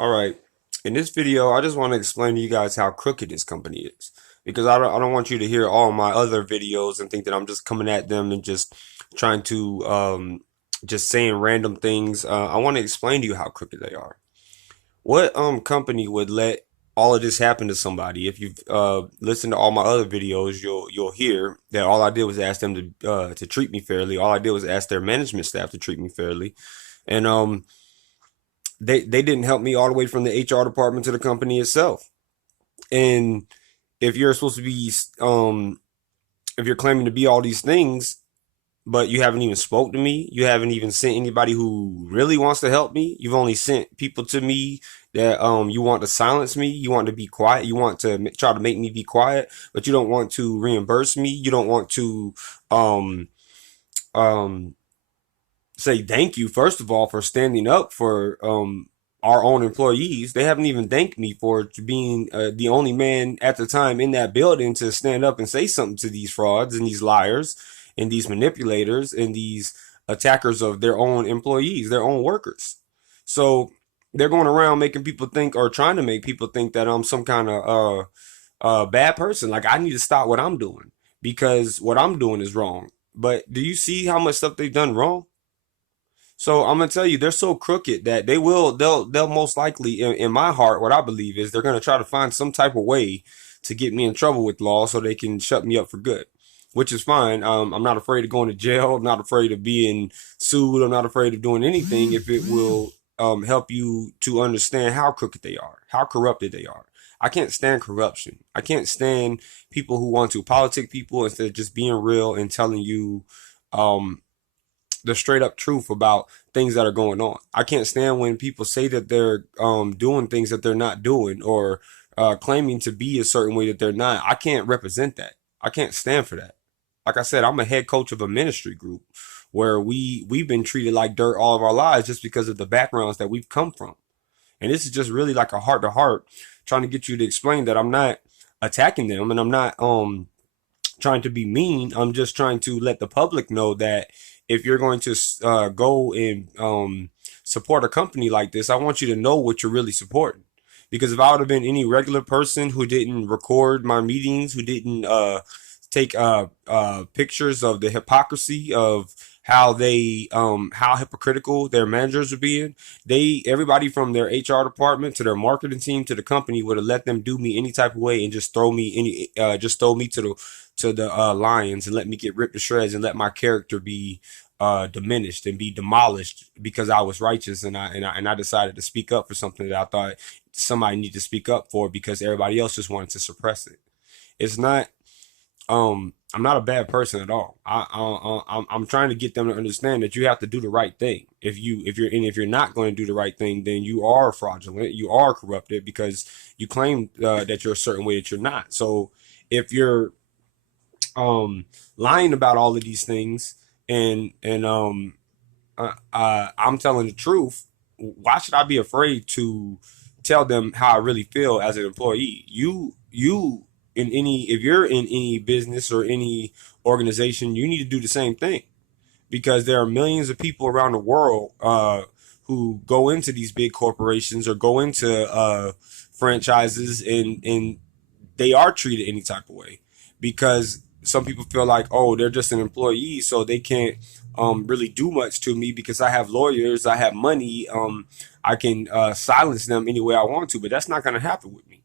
All right. In this video, I just want to explain to you guys how crooked this company is. Because I don't want you to hear all my other videos and think that I'm just coming at them and just trying to just saying random things. I want to explain to you how crooked they are. What company would let all of this happen to somebody? If you've listened to all my other videos, you'll hear that all I did was ask them to treat me fairly. All I did was ask their management staff to treat me fairly. And they didn't help me all the way from the HR department to the company itself. And if you're supposed to be if you're claiming to be all these things, but you haven't even spoke to me, you haven't even sent anybody who really wants to help me. You've only sent people to me that you want to silence me, you want to be quiet, you want to try to make me be quiet, but you don't want to reimburse me, you don't want to um um say thank you first of all for standing up for our own employees. They haven't even thanked me for being the only man at the time in that building to stand up and say something to these frauds and these liars and these manipulators and these attackers of their own employees, their own workers. So they're going around making people think, or trying to make people think, that I'm some kind of bad person. Like I need to stop what I'm doing because what I'm doing is wrong. But do you see how much stuff they've done wrong? So I'm gonna tell you, they're so crooked that they'll most likely, in my heart, what I believe is they're gonna try to find some type of way to get me in trouble with law so they can shut me up for good, which is fine. I'm not afraid of going to jail. I'm not afraid of being sued. I'm not afraid of doing anything if it will help you to understand how crooked they are, how corrupted they are. I can't stand corruption. I can't stand people who want to politic people instead of just being real and telling you um, the straight up truth about things that are going on. I can't stand when people say that they're doing things that they're not doing, or claiming to be a certain way that they're not. I can't represent that. I can't stand for that. Like I said, I'm a head coach of a ministry group where we've been treated like dirt all of our lives just because of the backgrounds that we've come from. And this is just really like a heart to heart, trying to get you to explain that I'm not attacking them and I'm not trying to be mean. I'm just trying to let the public know that if you're going to go and support a company like this, I want you to know what you're really supporting. Because if I would have been any regular person who didn't record my meetings, who didn't take pictures of the hypocrisy of how hypocritical their managers were being, everybody from their HR department to their marketing team to the company would have let them do me any type of way and just throw me to the lions and let me get ripped to shreds and let my character be diminished and be demolished because I was righteous and I decided to speak up for something that I thought somebody needed to speak up for because everybody else just wanted to suppress it. It's not I'm not a bad person at all. I'm trying to get them to understand that you have to do the right thing. If you're not going to do the right thing, then you are fraudulent. You are corrupted because you claim that you're a certain way that you're not. So if you're lying about all of these things and I'm telling the truth, why should I be afraid to tell them how I really feel as an employee? You in any if you're in any business or any organization, you need to do the same thing because there are millions of people around the world who go into these big corporations or go into franchises and they are treated any type of way because some people feel like, oh, they're just an employee, so they can't really do much to me because I have lawyers, I have money, I can silence them any way I want to, but that's not going to happen with me.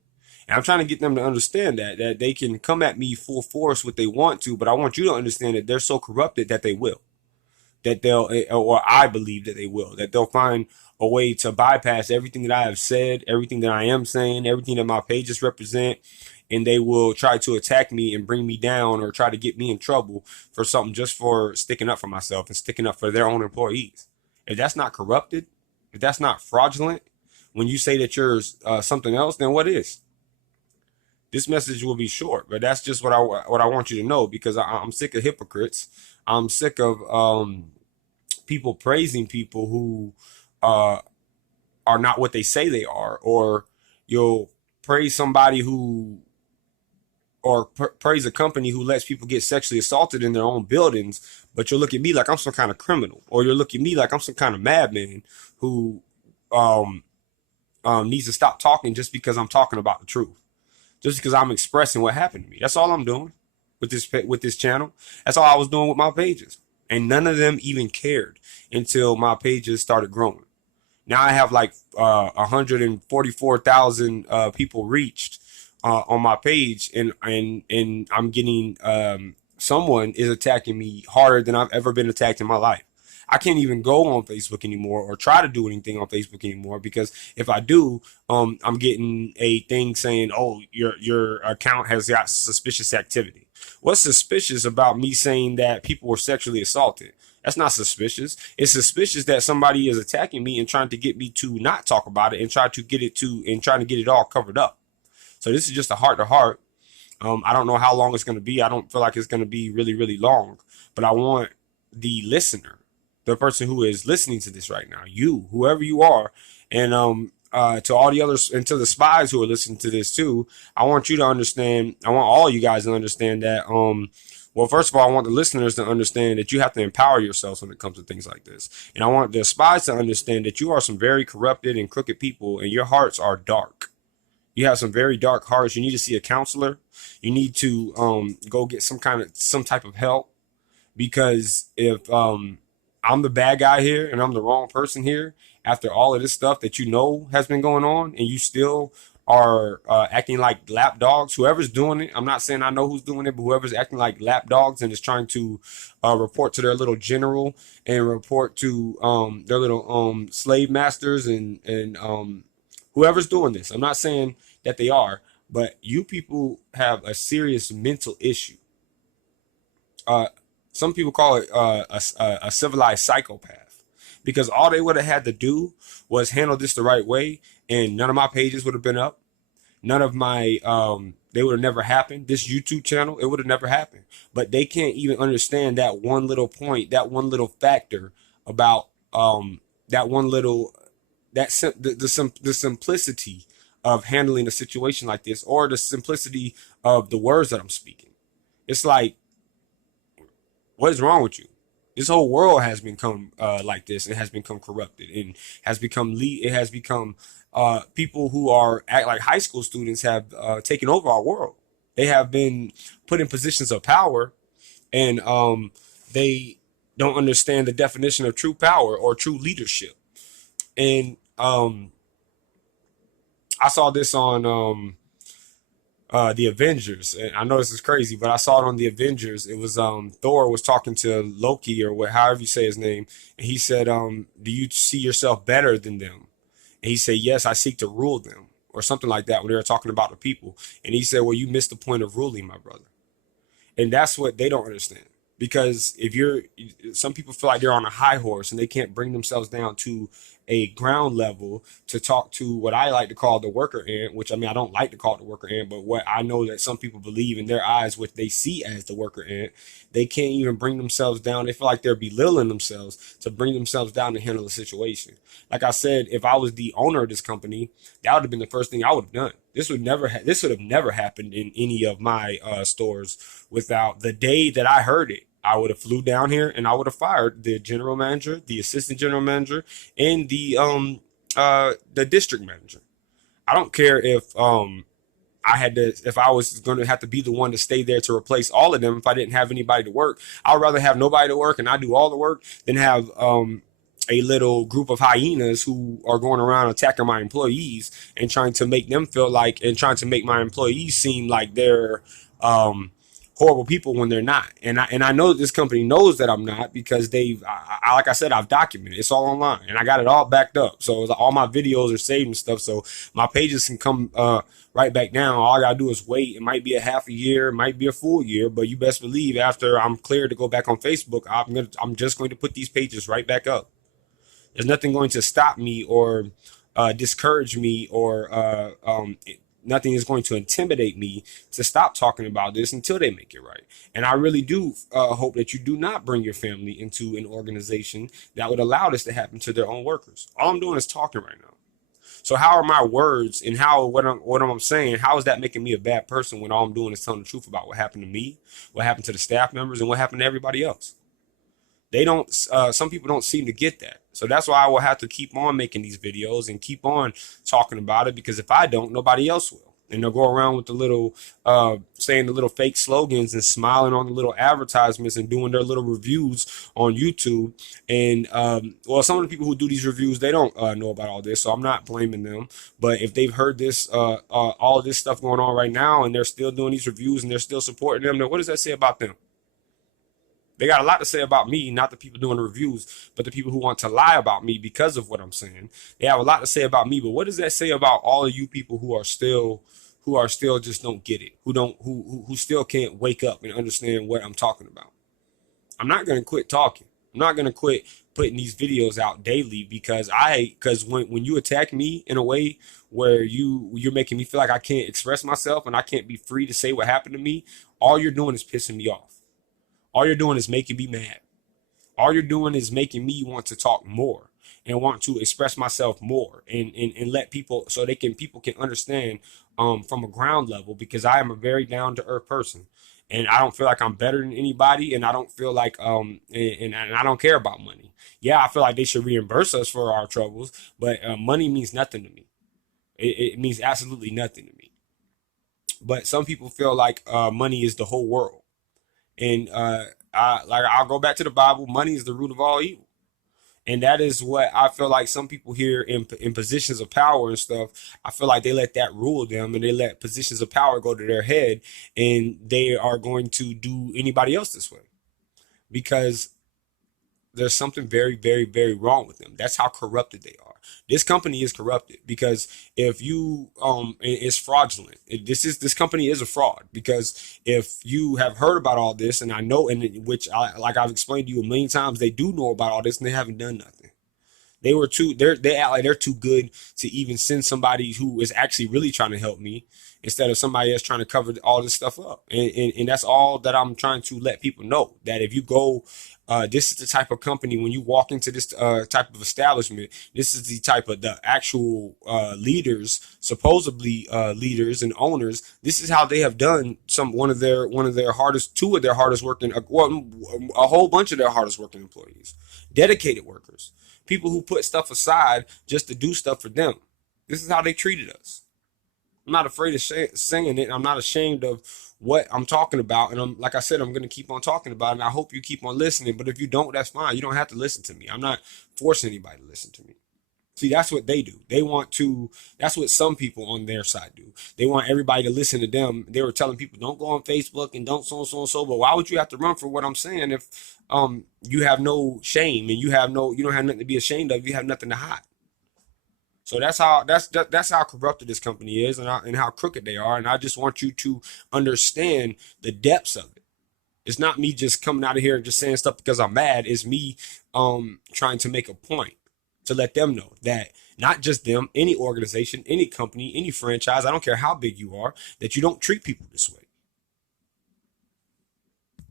And I'm trying to get them to understand that they can come at me full force what they want to, but I want you to understand that they're so corrupted that they will, that or I believe that they will, that they'll find a way to bypass everything that I have said, everything that I am saying, everything that my pages represent, and they will try to attack me and bring me down or try to get me in trouble for something just for sticking up for myself and sticking up for their own employees. If that's not corrupted, if that's not fraudulent, when you say that you're something else, then what is? This message will be short, but that's just what I want you to know because I'm sick of hypocrites. I'm sick of people praising people who uh, are not what they say they are, or you'll praise somebody who or praise a company who lets people get sexually assaulted in their own buildings, but you'll look at me like I'm some kind of criminal, or you'll look at me like I'm some kind of madman who um, needs to stop talking just because I'm talking about the truth, just because I'm expressing what happened to me. That's all I'm doing with this channel. That's all I was doing with my pages, and none of them even cared until my pages started growing. Now I have like 144,000 people reached on my page, and I'm getting someone is attacking me harder than I've ever been attacked in my life. I can't even go on Facebook anymore or try to do anything on Facebook anymore because if I do, I'm getting a thing saying, "Oh, your account has got suspicious activity." What's suspicious about me saying that people were sexually assaulted? That's not suspicious. It's suspicious that somebody is attacking me and trying to get me to not talk about it and trying to get it all covered up. So this is just a heart to heart. I don't know how long it's going to be. I don't feel like it's going to be really, really long. But I want the listener, the person who is listening to this right now, you, whoever you are, and to all the others and to the spies who are listening to this too, I want you to understand. I want all you guys to understand that. Well, first of all, I want the listeners to understand that you have to empower yourselves when it comes to things like this, and I want the spies to understand that you are some very corrupted and crooked people, and your hearts are dark. You have some very dark hearts. You need to see a counselor. You need to go get some type of help, because if I'm the bad guy here and I'm the wrong person here, after all of this stuff that you know has been going on, and you still are acting like lap dogs, whoever's doing it, I'm not saying I know who's doing it, but whoever's acting like lap dogs and is trying to report to their little general and report to their little slave masters and whoever's doing this, I'm not saying that they are, but you people have a serious mental issue. Uh, some people call it a civilized psychopath, because all they would have had to do was handle this the right way, and none of my pages would have been up. None of my they would have never happened. This YouTube channel, it would have never happened. But they can't even understand that one little point, that one little factor about that one little the simplicity of handling a situation like this, or the simplicity of the words that I'm speaking. It's like, what is wrong with you? This whole world has become like this. It has become corrupted and it has become people who are act like high school students have taken over our world. They have been put in positions of power, and they don't understand the definition of true power or true leadership. And I saw this on the Avengers. And I know this is crazy, but I saw it on the Avengers. It was Thor was talking to Loki, or however you say his name, and he said, "Do you see yourself better than them?" And he said, "Yes, I seek to rule them," or something like that when they were talking about the people. And he said, "Well, you missed the point of ruling, my brother." And that's what they don't understand. Because if you're, some people feel like they're on a high horse and they can't bring themselves down to a ground level to talk to what I like to call the worker ant, which, I mean, I don't like to call it the worker ant, but what I know that some people believe in their eyes, what they see as the worker ant, they can't even bring themselves down. They feel like they're belittling themselves to bring themselves down to handle the situation. Like I said, if I was the owner of this company, that would have been the first thing I would have done. This would have never happened in any of my stores without the day that I heard it. I would have flew down here and I would have fired the general manager, the assistant general manager, and the district manager. I don't care if I was going to have to be the one to stay there to replace all of them if I didn't have anybody to work. I'd rather have nobody to work and I do all the work than have a little group of hyenas who are going around attacking my employees and trying to make them feel like, and trying to make my employees seem like they're horrible people when they're not. And I know that this company knows that I'm not, because like I said, I've documented. It's all online and I got it all backed up. So all my videos are saved and stuff. So my pages can come right back down. All I gotta do is wait. It might be a half a year, it might be a full year, but you best believe after I'm cleared to go back on Facebook, I'm just going to put these pages right back up. There's nothing going to stop me or discourage me, or nothing is going to intimidate me to stop talking about this until they make it right. And I really do hope that you do not bring your family into an organization that would allow this to happen to their own workers. All I'm doing is talking right now. So how are my words and what I'm saying, how is that making me a bad person when all I'm doing is telling the truth about what happened to me, what happened to the staff members, and what happened to everybody else? They don't. Some people don't seem to get that. So that's why I will have to keep on making these videos and keep on talking about it, because if I don't, nobody else will. And they'll go around with the little, saying the little fake slogans and smiling on the little advertisements and doing their little reviews on YouTube. And well, some of the people who do these reviews, they don't know about all this, so I'm not blaming them. But if they've heard this, all of this stuff going on right now, and they're still doing these reviews and they're still supporting them, then what does that say about them? They got a lot to say about me, not the people doing the reviews, but the people who want to lie about me because of what I'm saying. They have a lot to say about me, but what does that say about all of you people who are still just don't get it, who still can't wake up and understand what I'm talking about? I'm not gonna quit talking. I'm not gonna quit putting these videos out daily, because when you attack me in a way where you're making me feel like I can't express myself and I can't be free to say what happened to me, all you're doing is pissing me off. All you're doing is making me mad. All you're doing is making me want to talk more and want to express myself more, and let people, so people can understand from a ground level, because I am a very down to earth person, and I don't feel like I'm better than anybody, and I don't feel like and I don't care about money. Yeah, I feel like they should reimburse us for our troubles, but money means nothing to me. It means absolutely nothing to me. But some people feel like money is the whole world. And I'll go back to the Bible. Money is the root of all evil, and that is what I feel like some people here in positions of power and stuff. I feel like they let that rule them, and they let positions of power go to their head, and they are going to do anybody else this way, because there's something very, very, very wrong with them. That's how corrupted they are. This company is corrupted, because if you it's fraudulent. This company is a fraud, because if you have heard about all this, and I know, and which like I've explained to you a million times, they do know about all this and they haven't done nothing. They act like they're too good to even send somebody who is actually really trying to help me, instead of somebody else trying to cover all this stuff up. And that's all that I'm trying to let people know, that if you go, this is the type of company, when you walk into this type of establishment, this is the type of the actual leaders, supposedly leaders and owners. This is how they have done one of their hardest, two of their hardest working, well, a whole bunch of their hardest working employees, dedicated workers, people who put stuff aside just to do stuff for them. This is how they treated us. I'm not afraid of saying it. I'm not ashamed of what I'm talking about. And I'm, like I said, I'm going to keep on talking about it. And I hope you keep on listening. But if you don't, that's fine. You don't have to listen to me. I'm not forcing anybody to listen to me. See, that's what they do. They want to, that's what some people on their side do. They want everybody to listen to them. They were telling people, don't go on Facebook and don't so and so and so. But why would you have to run for what I'm saying if you have no shame, and you don't have nothing to be ashamed of. You have nothing to hide. So that's how corrupted this company is, and how crooked they are. And I just want you to understand the depths of it. It's not me just coming out of here and just saying stuff because I'm mad. It's me trying to make a point to let them know that not just them, any organization, any company, any franchise, I don't care how big you are, that you don't treat people this way.